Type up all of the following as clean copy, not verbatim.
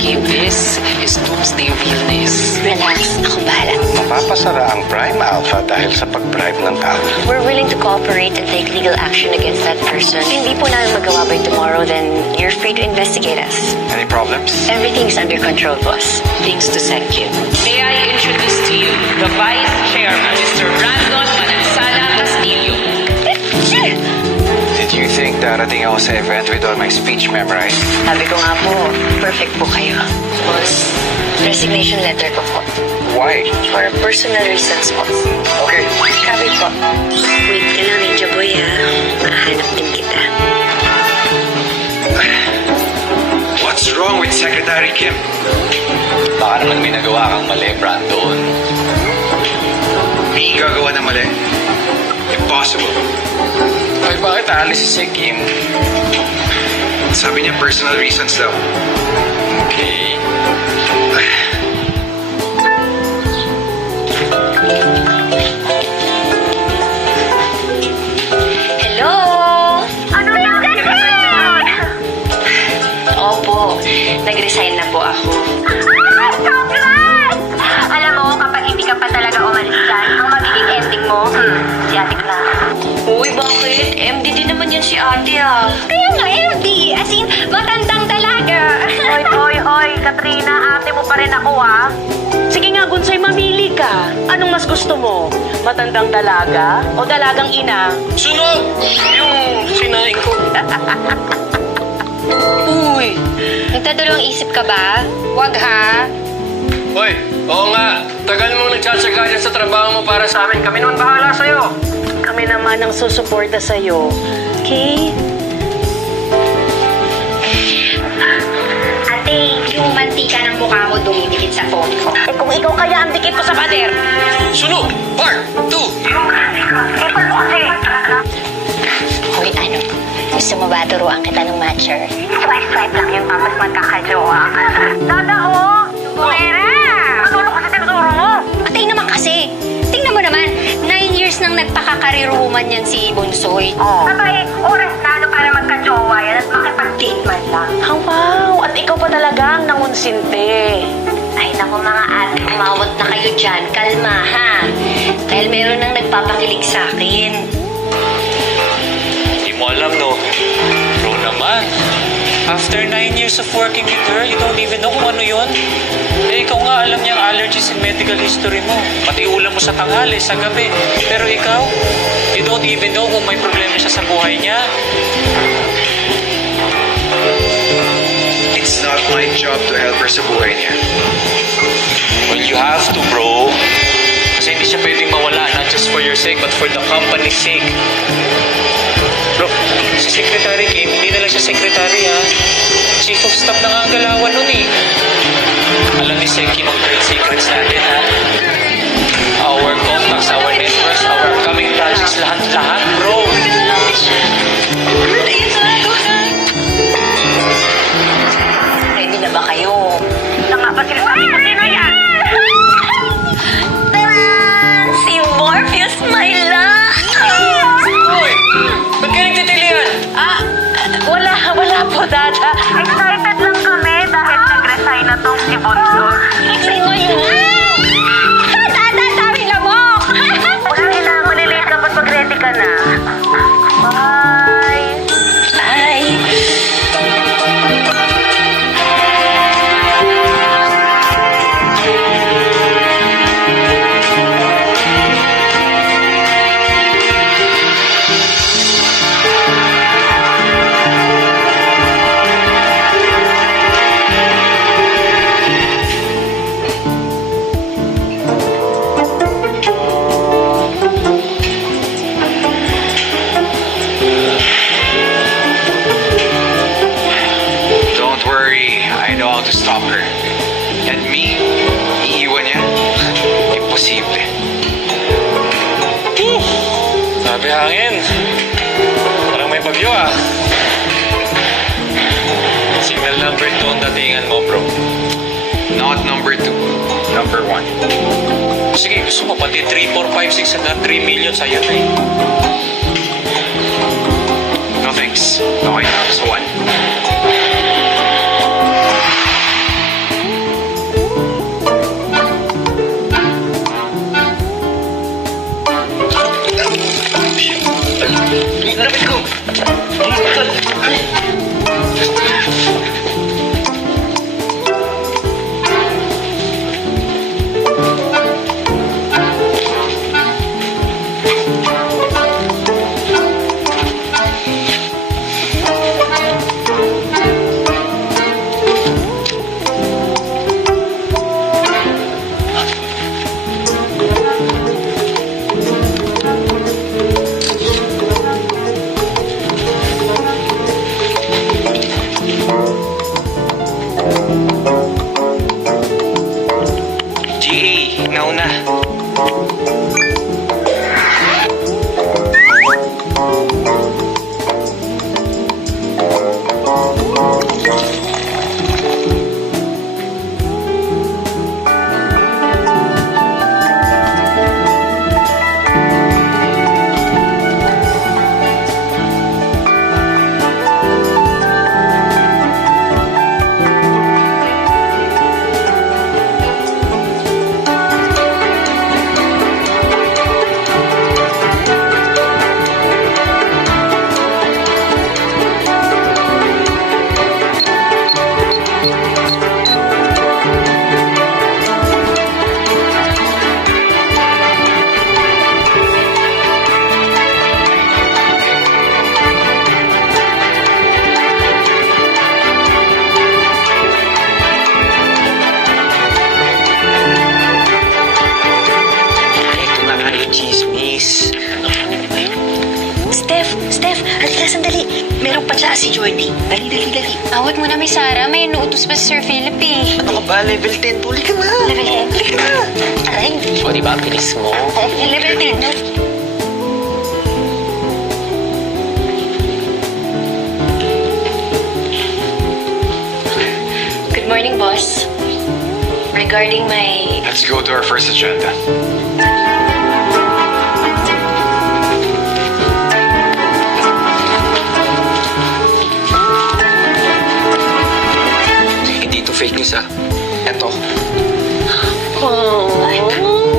Kim, this is doomsday realness. Relax, ako bahala. Mapapasara ang Prime Alpha dahil sa pag-bribe ng tao. We're willing to cooperate and take legal action against that person. Hindi po namin magawa by tomorrow, then you're free to investigate us. Any problems? Everything's under control, boss. Thanks to Sec Kim. May I introduce to you the Vice Chairman, Mr. Brandon Manansala Castillo. Did you think darating ako sa event with all my speech memorized? Sabi ko nga po, perfect po kayo. Boss, resignation letter ko po. Why? For personal reasons po. Okay. Sabi po. Wait ka lang, Ninja Boy, ha? Mahanap din kita. What's wrong with Secretary Kim? Baka naman may nagawa kang mali, Brandon. Hindi gagawa ng mali. Impossible. Ay, bakit aalis si Kim? Sabi niya personal reasons daw. Okay. Hello? Ano na ganyan? Opo, nag-resign na po ako. Congrats! Alam mo, kapag hindi ka pa talaga umalis dyan, ang magiging ending mo, si Ate Clara. Uy, bakit? MD din naman yan si ate, ah. Kaya nga, MD. As in, matandang talaga. Hoy, Katrina, ate mo pa rin ako, ah. Sige nga, Gunsay, mamili ka. Anong mas gusto mo? Matandang dalaga o dalagang ina? Sunog! Yung sinaing ko. Uy, nagdadalawang isip ka ba? Wag, ha? Hoy, oo nga. Tagal mong nagtsatsaga dyan sa trabaho mo para sa amin. Kami naman bahala sa'yo. Kami naman ang susuporta sa'yo. Okay? Ate, yung mantika ng mukha mo dumidikit sa phone ko. Eh kung ikaw kaya ang dikit ko sa pader. Sunog! Part 2! Hoy, ano? Gusto mo ba turuan kita ng matcher? Swipe lang yun, tapos magkakajowa. Dada, oh! Bumera! Ano kasi tinuturo mo? Atay naman kasi. Tingnan mo naman, 9 years nang nagpakakariruman yan si Bonsoy. Sabay, oras na ano para magkajowa yan at makipag-date man lang. Oh, wow! At ikaw pa talaga ang nangunsinte. Ay, naku mga ate, umawat na kayo dyan. Kalma, ha? Dahil meron nang nagpapakilig sa akin. Hindi mo alam, no? Bro naman. After 9 years of working with her, you don't even know kung ano yun. Eh, ikaw nga alam niyang allergies and medical history mo. Pati ulam mo sa tanghali, sa gabi. Pero ikaw, you don't even know kung may problema siya sa buhay niya. It's not my job to help her sa buhay niya. Well, you have to, bro. Kasi hindi siya pwedeng mawala, not just for your sake, but for the company's sake. Bro, si Secretary Kim, hindi na lang siya secretary, ha? Chief of Staff na nga ang galawan nun, eh. Alam ni Sec Kim ang great secrets natin, ha? Our contacts, our networks, our upcoming projects, lahat-lahat, bro. Ready na ba kayo? Nangapasilip mo, sino yan? Si Morpheus, my love! Hoy! Ba't kayo nagtitilian? Wala po, Dada. Excited lang kami dahil nag-resign na tong si Bonsoy. Sino yun? Dami lamok! Wala kailangan malilate ka ba't mag-ready ka na? Bye! Ay, Don't worry, I know how to stop her. And me, iiwan niya? Imposible. Sabi hangin. Parang may bagyo, ah. Signal number 2 ang datingan mo, bro. Not number 2, number 1. Sige, gusto mo pati 3, 4, 5, 6 hanggang 3 million sa'yo na, eh. No thanks. Okay na, so 1. Meron pa dyan si Jordy. Dali. Awat mo na, Miss Sarah. May inuutos pa si Sir Philip eh. Ano ka ba? Level 10. Puli ka na. Level 10. Aray. O, di ba? Ang bilis mo. Level 10. Good morning, boss. Regarding my... Let's go to our first agenda. Hindi to fake news, ah. Eto.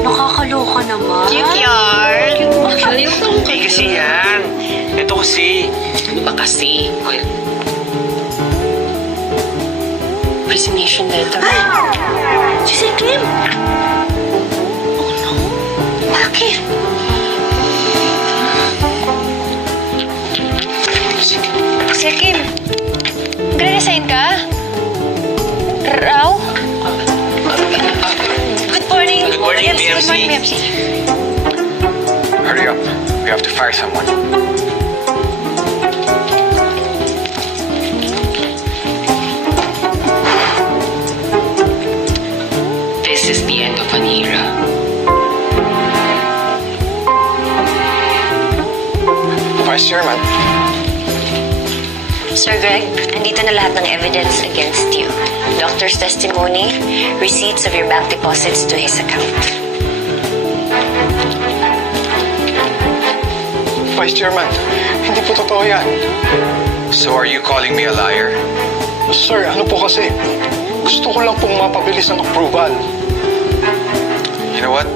Nakakaloka naman. Cute yarn. Hindi kasi yan. Ito kasi. Ano ba kasi? Well, resignation letter. Si Sir Kim. Oh no. Bakit? Sir Kim, magre-resign ka? Raw? Good morning. Good morning, Good BMC. morning, BMC. Hurry up. We have to fire someone. This is the end of an era. Vice Chairman. Sir Greg, andito na lahat ng evidence against you. Doctor's testimony, receipts of your bank deposits to his account. Vice Chairman, hindi po totoo yan. So are you calling me a liar? Sir, ano po kasi? Gusto ko lang pong mapabilis ang approval. You know what?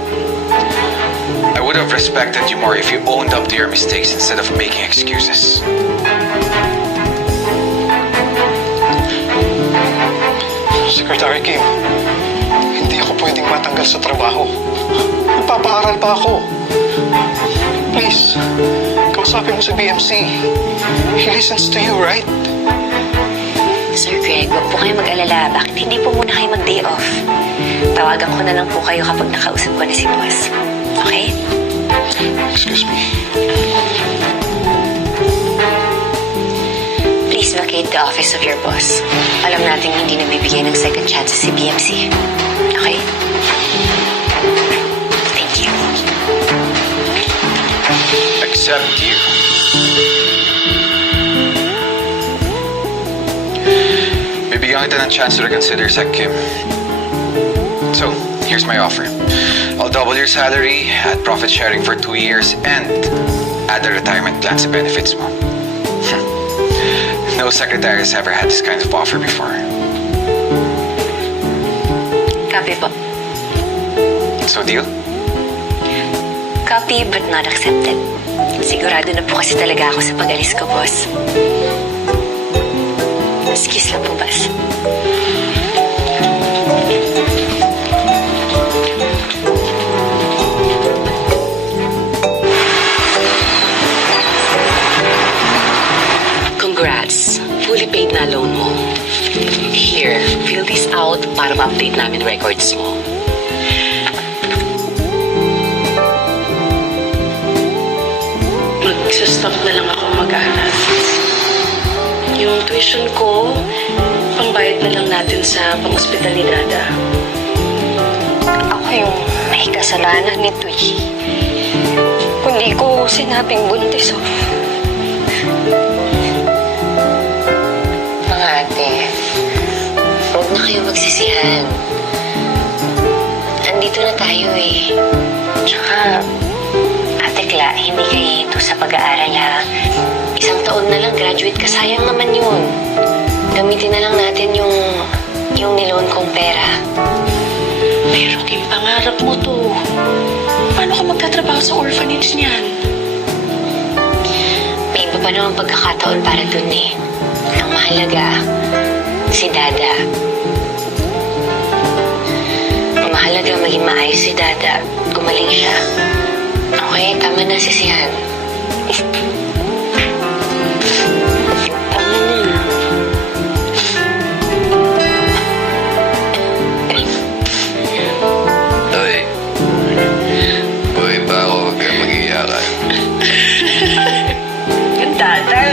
I would have respected you more if you owned up to your mistakes instead of making excuses. Secretary Kim, hindi ako pwedeng matanggal sa trabaho. Magpapaaral pa ako. Please, kausapin mo sa BMC. He listens to you, right? Sir Greg, huwag po kayo mag-alala. Bakit hindi po muna kayo mag-day off? Tawagan ko na lang po kayo kapag nakausap ko na si boss. Okay? Excuse me. Please vacate the office of your boss. Alam natin hindi nagbibigay ng second chances si BMC. Okay? Thank you. Except you. Bibigyan kita ng chance to reconsider, Sec Kim. So, here's my offer. I'll double your salary, add profit sharing for 2 years, and add a retirement plan sa benefits mo. No secretary has ever had this kind of offer before. Copy po. So, deal? Copy but not accepted. Sigurado na po kasi talaga ako sa pag-alis ko, boss. Excuse lang po, boss. Congrats. Fully paid na loan mo. Here, fill this out para ma-update namin records mo. Mag-stop na lang ako mag-aral. Yung tuition ko, pangbayad na lang natin sa pang-ospital ni Dada. Ako yung may kasalanan nito eh. Kundi ko sinabing buntis ako. Mga ate, huwag na kayo magsisihan. Andito na tayo eh. Tsaka, Ate Kla, hindi kayo ito sa pag-aaral ha. 1 taon na lang graduate ka, sayang naman yun. Gamitin na lang natin yung niloan kong pera. Pero Kim, pangarap mo to. Paano ka magtatrabaho sa orphanage niyan? May iba pa naman pagkakataon para dun eh. Ang mahalaga, si Dada. Ang mahalaga maging maayos si Dada. Gumaling siya. Okay, tama na sisihan. Tama na. Toy, buhay pa ako, huwag kang mag-iyakan. Yung Dada.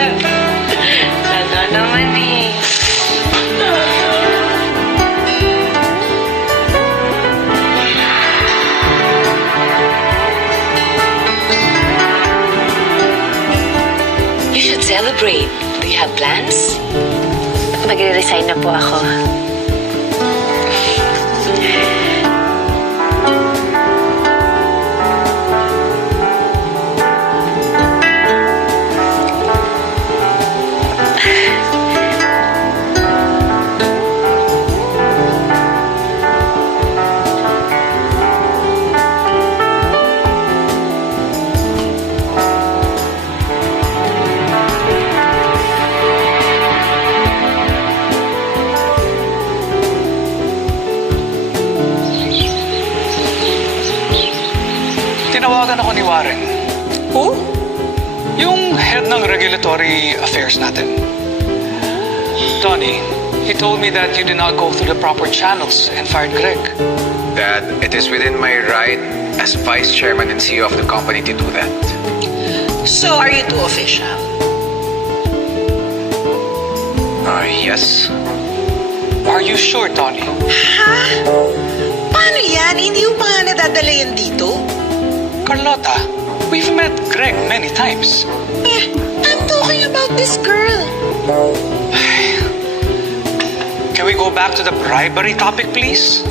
Wait, do you have plans? Magre-resign na po ako. Tinawagan ako ni Warren. Who? Yung head ng regulatory affairs natin. Donnie, he told me that you did not go through the proper channels and fired Greg. Dad, it is within my right as vice chairman and CEO of the company to do that. So, are you too official? Yes. Are you sure, Donnie? Ha? Paano yan? Hindi mo pa nga nadadala yan dito? Carlota, we've met Greg many times. I'm talking about this girl. Can we go back to the bribery topic, please?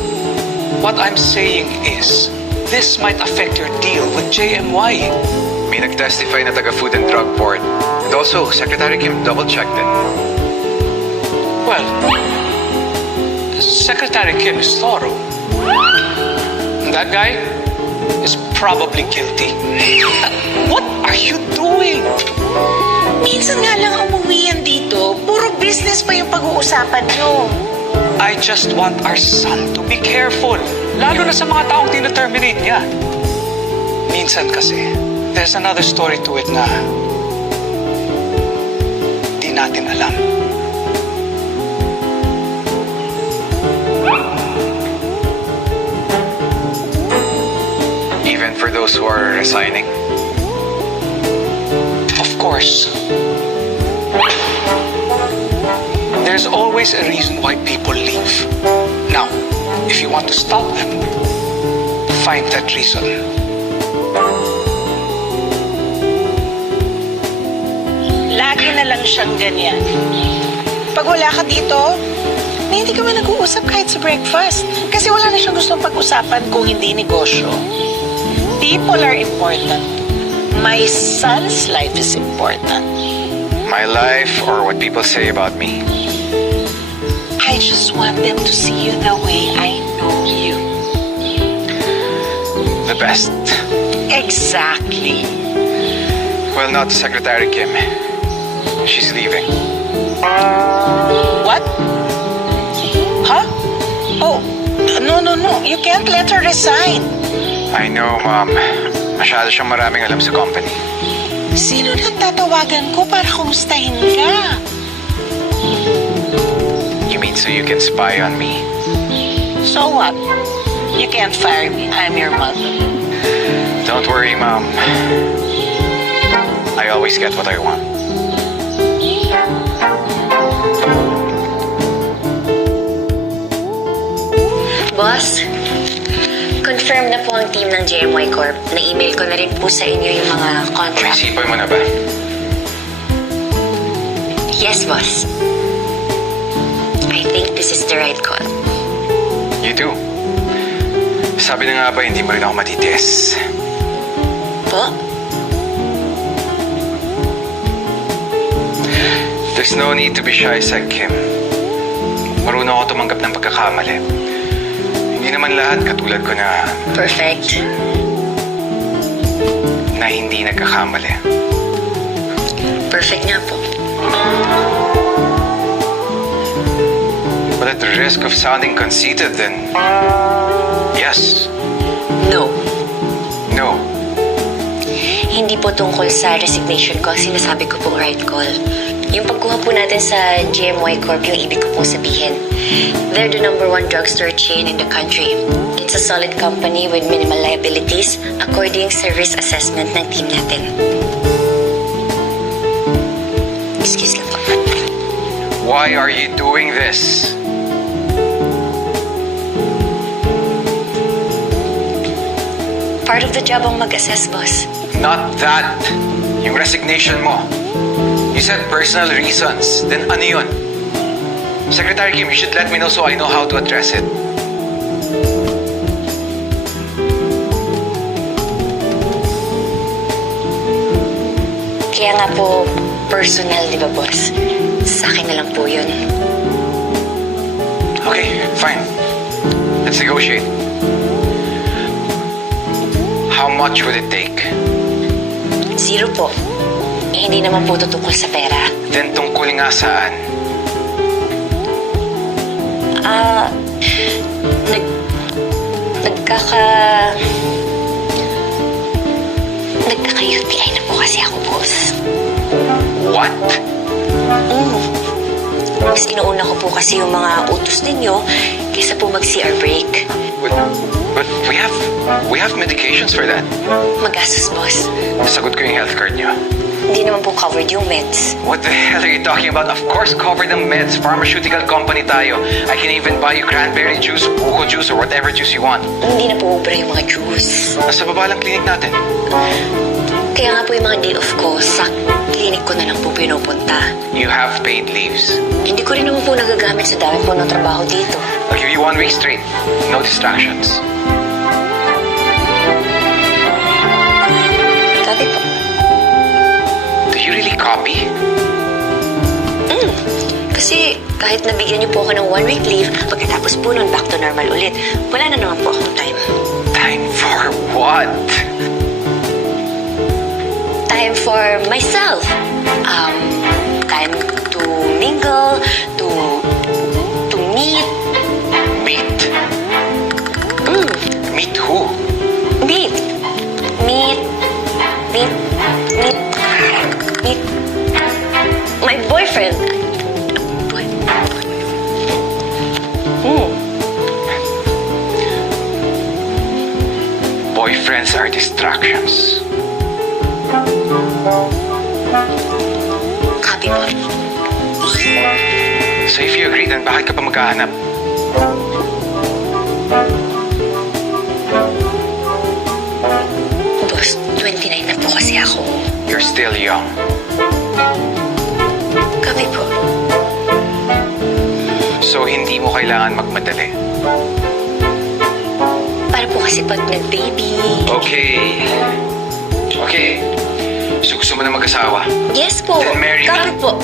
What I'm saying is, this might affect your deal with JMY. May nag-testify na taga-Food and Drug Board. And also, Secretary Kim double-checked it. Well, Secretary Kim is thorough. And that guy is probably guilty. What are you doing? Minsan nga lang umuwi yan dito. Puro business pa yung pag-uusapan nyo. I just want our son to be careful. Lalo na sa mga taong tina-terminate niya. Minsan kasi, there's another story to it na di natin alam. Even for those who are resigning. Of course. There's always a reason why people leave. Now, if you want to stop them, find that reason. Lagi na lang siyang ganyan. Pag wala ka dito, hindi kami nag-uusap kahit sa breakfast. Kasi wala na siyang gustong pag-usapan kung hindi negosyo. People are important. My son's life is important. My life or what people say about me. I just want them to see you the way I know you. The best. Exactly. Well, not Secretary Kim. She's leaving. What? Huh? Oh, no. You can't let her resign. I know, Mom. Masyado siyang maraming alam sa company. Sino nang tatawagan ko para kumustahin ka? You mean so you can spy on me? So what? You can't fire me. I'm your mother. Don't worry, Mom. I always get what I want. Boss, confirm na po ang team ng JMY Corp. Na-email ko na rin po sa inyo yung mga contract. Naisipan mo na ba? Yes, boss. I think this is the right call. You do. Sabi na nga ba, hindi mo rin ako matitiis. Po? There's no need to be shy, Sec Kim. Marunong ako tumanggap ng pagkakamali. Hindi naman lahat katulad ko na Perfect. hindi nagkakamali. Perfect nga po. But at the risk of sounding conceited, then yes. No. No. Hindi po tungkol sa resignation ko. Sinasabi ko pong right call. Yung pagkuha po natin sa GMY Corp, yung ibig ko pong sabihin. They're the #1 drugstore chain in the country. It's a solid company with minimal liabilities according sa risk assessment ng team natin. Excuse lang po. Why are you doing this? Part of the job ang mag-assess, boss. Not that. Yung resignation mo. You You said personal reasons. Then ano yun? Secretary Kim, you should let me know so I know how to address it. Kaya nga po, personal, di ba, boss? Sa akin na lang po yun. Okay, fine. Let's negotiate. How much would it take? 0 po. Eh, hindi naman po tungkol sa pera. Then tungkol nga saan? Nagkaka-UTI na po kasi ako, boss. What? Mas inuuna ko po kasi yung mga utos ninyo kaysa po mag-CR break. But we have medications for that. Magastos, boss. Sagot ko yung health card niyo. Hindi naman po covered yung meds. What the hell are you talking about? Of course, cover the meds. Pharmaceutical company tayo. I can even buy you cranberry juice, buko juice, or whatever juice you want. Hindi na po ubra yung mga juice. Nasa baba lang clinic natin. Kaya nga po yung mga day off ko, sa clinic ko na lang po pinupunta. You have paid leaves. Hindi ko rin naman po nagagamit sa dami po ng trabaho dito. I'll give you 1 week straight. No distractions. Sabi po. Do you really copy? Kasi kahit nabigyan niyo po ako ng 1 week leave, pagkatapos po nun, back to normal ulit. Wala na naman po akong time. Time for what? Time for myself. Time to mingle, to meet. Meet? Meet who? Meet my boyfriend. Boyfriends are distractions. Copy po. So if you agree, then bakit ka pa maghahanap? Boss, 29 na po kasi ako. You're still young. Copy po. So hindi mo kailangan magmadali. Para po kasi pag nag-baby. Okay. Okay. So gusto mo na mag-asawa? Yes po. Then marry me. Copy po.